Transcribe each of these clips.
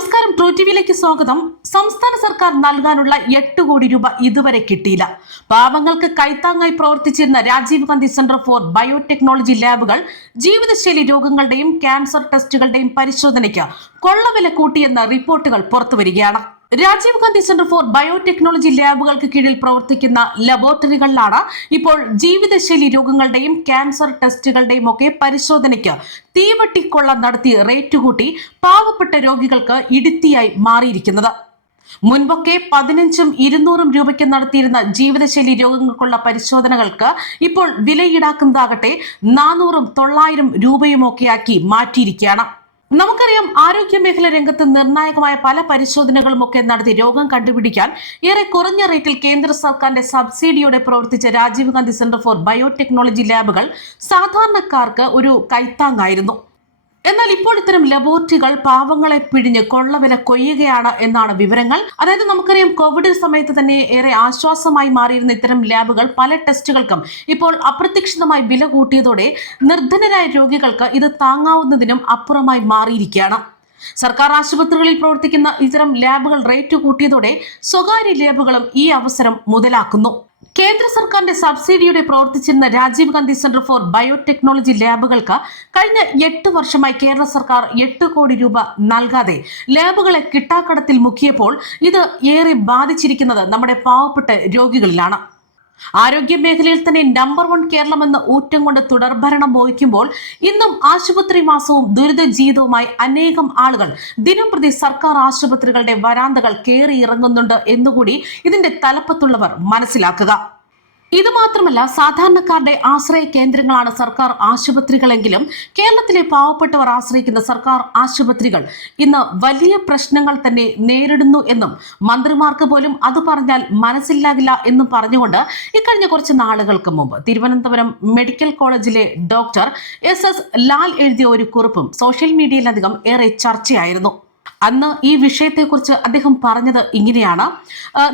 നമസ്കാരം, ട്രൂ ടിവിയിലേക്ക് സ്വാഗതം. സംസ്ഥാന സർക്കാർ നൽകാനുള്ള 8 കോടി രൂപ ഇതുവരെ കിട്ടിയില്ല. പാവങ്ങൾക്ക് കൈത്താങ്ങായി പ്രവർത്തിച്ചിരുന്ന Rajiv Gandhi centre for biotechnology ലാബുകൾ ജീവിതശൈലി രോഗങ്ങളുടെയും ക്യാൻസർ ടെസ്റ്റുകളുടെയും പരിശോധനയ്ക്ക് കൊള്ളവില കൂട്ടിയെന്ന റിപ്പോർട്ടുകൾ പുറത്തുവരികയാണ്. Rajiv Gandhi centre for Biotechnology ലാബുകൾക്ക് കീഴിൽ പ്രവർത്തിക്കുന്ന ലബോറട്ടറികളിലാണ് ഇപ്പോൾ ജീവിതശൈലി രോഗങ്ങളുടെയും ക്യാൻസർ ടെസ്റ്റുകളുടെയും ഒക്കെ പരിശോധനയ്ക്ക് തീവട്ടിക്കൊള്ള നടത്തി റേറ്റ് കൂട്ടി പാവപ്പെട്ട രോഗികൾക്ക് ഇടുത്തിയായി മാറിയിരിക്കുന്നത്. മുൻപൊക്കെ 15ഉം 200ഉം രൂപയ്ക്ക് നടത്തിയിരുന്ന ജീവിതശൈലി രോഗങ്ങൾക്കുള്ള പരിശോധനകൾക്ക് ഇപ്പോൾ വില ഈടാക്കുന്നതാകട്ടെ 400ഉം 900ഉം രൂപയുമൊക്കെയാക്കി മാറ്റിയിരിക്കുകയാണ്. നമുക്കറിയാം, ആരോഗ്യ മേഖല രംഗത്ത് നിർണായകമായ പല പരിശോധനകളും ഒക്കെ നടത്തി രോഗം കണ്ടുപിടിക്കാൻ ഏറെ കുറഞ്ഞ റേറ്റിൽ കേന്ദ്ര സർക്കാരിന്റെ സബ്സിഡിയോടെ പ്രവർത്തിച്ച Rajiv Gandhi centre for biotechnology ലാബുകൾ സാധാരണക്കാർക്ക് ഒരു കൈത്താങ്ങായിരുന്നു. എന്നാൽ ഇപ്പോൾ ഇത്തരം ലബോറട്ടറികൾ പാവങ്ങളെ പിഴിഞ്ഞ് കൊള്ളവില കൊയ്യുകയാണ് എന്നാണ് വിവരങ്ങൾ. അതായത് നമുക്കറിയാം, കോവിഡ് സമയത്ത് തന്നെ ഏറെ ആശ്വാസമായി മാറിയിരുന്ന ഇത്തരം ലാബുകൾ പല ടെസ്റ്റുകൾക്കും ഇപ്പോൾ അപ്രതീക്ഷിതമായി വില കൂട്ടിയതോടെ നിർധനരായ രോഗികൾക്ക് ഇത് താങ്ങാവുന്നതിനും അപ്പുറമായി മാറിയിരിക്കുകയാണ്. സർക്കാർ ആശുപത്രികളിൽ പ്രവർത്തിക്കുന്ന ഇത്തരം ലാബുകൾ റേറ്റ് കൂട്ടിയതോടെ സ്വകാര്യ ലാബുകളും ഈ അവസരം മുതലാക്കുന്നു. കേന്ദ്ര സർക്കാരിന്റെ സബ്സിഡിയോടെ പ്രവർത്തിച്ചിരുന്ന Rajiv Gandhi centre for Biotechnology ലാബുകൾക്ക് കഴിഞ്ഞ 8 വർഷമായി കേരള സർക്കാർ 8 കോടി രൂപ നൽകാതെ ലാബുകളെ കിട്ടാക്കടത്തിൽ മുക്കിയപ്പോൾ ഇത് ഏറെ ബാധിച്ചിരിക്കുന്നത് നമ്മുടെ പാവപ്പെട്ട രോഗികളിലാണ്. ആരോഗ്യ മേഖലയിൽ തന്നെ നമ്പർ 1 കേരളമെന്ന ഊറ്റം കൊണ്ട് തുടർഭരണം വഹിക്കുമ്പോൾ ഇന്നും ആശുപത്രി മാസവും ദുരിത ജീവിതവുമായി അനേകം ആളുകൾ ദിനംപ്രതി സർക്കാർ ആശുപത്രികളുടെ വരാന്തകൾ കയറി ഇറങ്ങുന്നുണ്ട് എന്നുകൂടി ഇതിന്റെ തലപ്പത്തുള്ളവർ മനസ്സിലാക്കുക. ഇതുമാത്രമല്ല, സാധാരണക്കാരുടെ ആശ്രയ കേന്ദ്രങ്ങളാണ് സർക്കാർ ആശുപത്രികളെങ്കിലും കേരളത്തിലെ പാവപ്പെട്ടവർ ആശ്രയിക്കുന്ന സർക്കാർ ആശുപത്രികൾ ഇന്ന് വലിയ പ്രശ്നങ്ങൾ തന്നെ നേരിടുന്നു എന്നും മന്ത്രിമാർക്ക് പോലും അത് പറഞ്ഞാൽ മനസ്സിലാകില്ല എന്നും പറഞ്ഞുകൊണ്ട് ഇക്കഴിഞ്ഞ കുറച്ച് നാളുകൾക്ക് മുമ്പ് തിരുവനന്തപുരം മെഡിക്കൽ കോളേജിലെ ഡോക്ടർ SS ലാൽ എഴുതിയ ഒരു കുറിപ്പും സോഷ്യൽ മീഡിയയിലധികം ഏറെ ചർച്ചയായിരുന്നു. അന്ന് ഈ വിഷയത്തെക്കുറിച്ച് അദ്ദേഹം പറഞ്ഞത് ഇങ്ങനെയാണ്: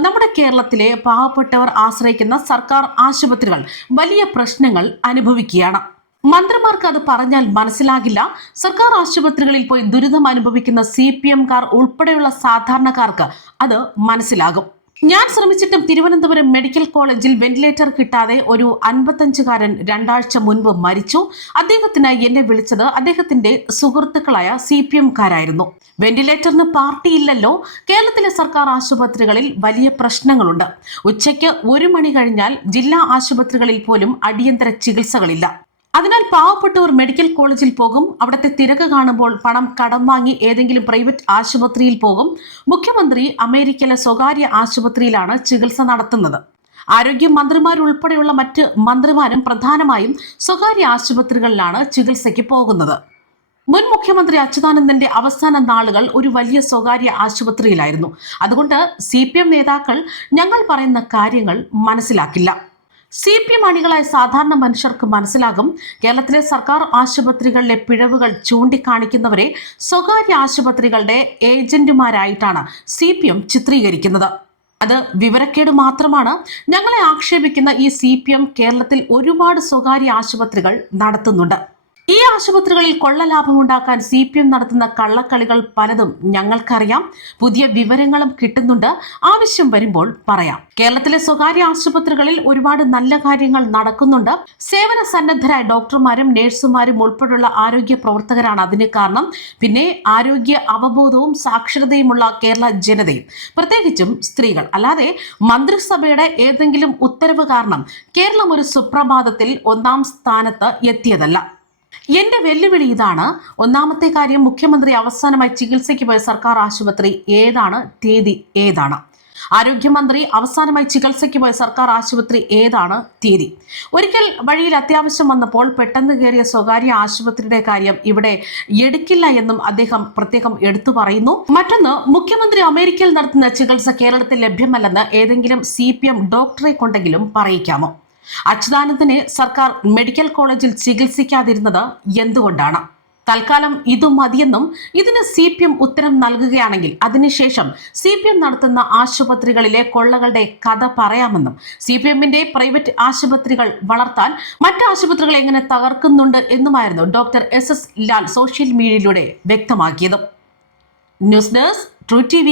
നമ്മുടെ കേരളത്തിലെ പാവപ്പെട്ടവർ ആശ്രയിക്കുന്ന സർക്കാർ ആശുപത്രികൾ വലിയ പ്രശ്നങ്ങൾ അനുഭവിക്കുകയാണ്. മന്ത്രിമാർക്ക് അത് പറഞ്ഞാൽ മനസ്സിലാകില്ല. സർക്കാർ ആശുപത്രികളിൽ പോയി ദുരിതം അനുഭവിക്കുന്ന CPM-കാർ ഉൾപ്പെടെയുള്ള സാധാരണക്കാർക്ക് അത് മനസ്സിലാകും. ഞാൻ ശ്രമിച്ചിട്ടും തിരുവനന്തപുരം മെഡിക്കൽ കോളേജിൽ വെന്റിലേറ്റർ കിട്ടാതെ ഒരു 55കാരൻ 2 ആഴ്ച മുൻപ് മരിച്ചു. അദ്ദേഹത്തിന് എന്നെ വിളിച്ചത് അദ്ദേഹത്തിന്റെ സുഹൃത്തുക്കളായ CPM-കാരായിരുന്നു. വെന്റിലേറ്ററിന് പാർട്ടിയില്ലല്ലോ. കേരളത്തിലെ സർക്കാർ ആശുപത്രികളിൽ വലിയ പ്രശ്നങ്ങളുണ്ട്. ഉച്ചയ്ക്ക് 1 മണി കഴിഞ്ഞാൽ ജില്ലാ ആശുപത്രികളിൽ പോലും അടിയന്തര ചികിത്സകളില്ല. അതിനാൽ പാവപ്പെട്ടവർ മെഡിക്കൽ കോളേജിൽ പോകും. അവിടുത്തെ തിരക്ക് കാണുമ്പോൾ പണം കടം വാങ്ങി ഏതെങ്കിലും പ്രൈവറ്റ് ആശുപത്രിയിൽ പോകും. മുഖ്യമന്ത്രി അമേരിക്കയിലെ സ്വകാര്യ ആശുപത്രിയിലാണ് ചികിത്സ നടത്തുന്നത്. ആരോഗ്യ മന്ത്രിമാരുൾപ്പെടെയുള്ള മറ്റ് മന്ത്രിമാരും പ്രധാനമായും സ്വകാര്യ ആശുപത്രികളിലാണ് ചികിത്സയ്ക്ക് പോകുന്നത്. മുൻ മുഖ്യമന്ത്രി അച്യുതാനന്ദന്റെ അവസാന നാളുകൾ ഒരു വലിയ സ്വകാര്യ ആശുപത്രിയിലായിരുന്നു. അതുകൊണ്ട് CPM നേതാക്കൾ ഞങ്ങൾ പറയുന്ന കാര്യങ്ങൾ മനസ്സിലാക്കില്ല. CPM അണികളായ സാധാരണ മനുഷ്യർക്ക് മനസ്സിലാകും. കേരളത്തിലെ സർക്കാർ ആശുപത്രികളിലെ പിഴവുകൾ ചൂണ്ടിക്കാണിക്കുന്നവരെ സ്വകാര്യ ആശുപത്രികളുടെ ഏജന്റുമാരായിട്ടാണ് CPM ചിത്രീകരിക്കുന്നത്. അത് വിവരക്കേട് മാത്രമാണ്. ഞങ്ങളെ ആക്ഷേപിക്കുന്ന ഈ CPM കേരളത്തിൽ ഒരുപാട് സ്വകാര്യ ആശുപത്രികൾ നടത്തുന്നുണ്ട്. ഈ ആശുപത്രികളിൽ കൊള്ള ലാഭമുണ്ടാക്കാൻ CPM നടത്തുന്ന കള്ളക്കളികൾ പലതും ഞങ്ങൾക്കറിയാം. പുതിയ വിവരങ്ങളും കിട്ടുന്നുണ്ട്. ആവശ്യം വരുമ്പോൾ പറയാം. കേരളത്തിലെ സ്വകാര്യ ആശുപത്രികളിൽ ഒരുപാട് നല്ല കാര്യങ്ങൾ നടക്കുന്നുണ്ട്. സേവന സന്നദ്ധരായ ഡോക്ടർമാരും നഴ്സുമാരും ഉൾപ്പെടെയുള്ള ആരോഗ്യ പ്രവർത്തകരാണ് അതിന് കാരണം. പിന്നെ ആരോഗ്യ അവബോധവും സാക്ഷരതയുമുള്ള കേരള ജനതയും, പ്രത്യേകിച്ചും സ്ത്രീകൾ. അല്ലാതെ മന്ത്രിസഭയുടെ ഏതെങ്കിലും ഉത്തരവ് കാരണം കേരളം ഒരു സുപ്രഭാതത്തിൽ 1ാം സ്ഥാനത്ത് എത്തിയതല്ല. എന്റെ വെല്ലുവിളി ഇതാണ്. ഒന്നാമത്തെ കാര്യം, മുഖ്യമന്ത്രി അവസാനമായി ചികിത്സയ്ക്ക് പോയ സർക്കാർ ആശുപത്രി ഏതാണ്, തീയതി ഏതാണ്? ആരോഗ്യമന്ത്രി അവസാനമായി ചികിത്സയ്ക്ക് പോയ സർക്കാർ ആശുപത്രി ഏതാണ്, തീയതി? ഒരിക്കൽ വഴിയിൽ അത്യാവശ്യം വന്നപ്പോൾ പെട്ടെന്ന് കയറിയ സ്വകാര്യ ആശുപത്രിയുടെ കാര്യം ഇവിടെ എടുക്കില്ല എന്നും അദ്ദേഹം പ്രത്യേകം എടുത്തു പറയുന്നു. മറ്റൊന്ന്, മുഖ്യമന്ത്രി അമേരിക്കയിൽ നടത്തുന്ന ചികിത്സ കേരളത്തിൽ ലഭ്യമല്ലെന്ന് ഏതെങ്കിലും CPM ഡോക്ടറെ കൊണ്ടെങ്കിലും പറയിക്കാമോ? അച്യുതാനന്ദനെ സർക്കാർ മെഡിക്കൽ കോളേജിൽ ചികിത്സിക്കാതിരുന്നത് എന്തുകൊണ്ടാണ്? തൽക്കാലം ഇതു മതിയെന്നും ഇതിന് CPM ഉത്തരം നൽകുകയാണെങ്കിൽ അതിനുശേഷം CPM നടത്തുന്ന ആശുപത്രികളിലെ കൊള്ളകളുടെ കഥ പറയാമെന്നും CPMന്റെ പ്രൈവറ്റ് ആശുപത്രികൾ വളർത്താൻ മറ്റ് ആശുപത്രികൾ എങ്ങനെ തകർക്കുന്നുണ്ട് എന്നുമായിരുന്നു ഡോക്ടർ SS ലാൽ സോഷ്യൽ മീഡിയയിലൂടെ വ്യക്തമാക്കിയത്. News desk true TV.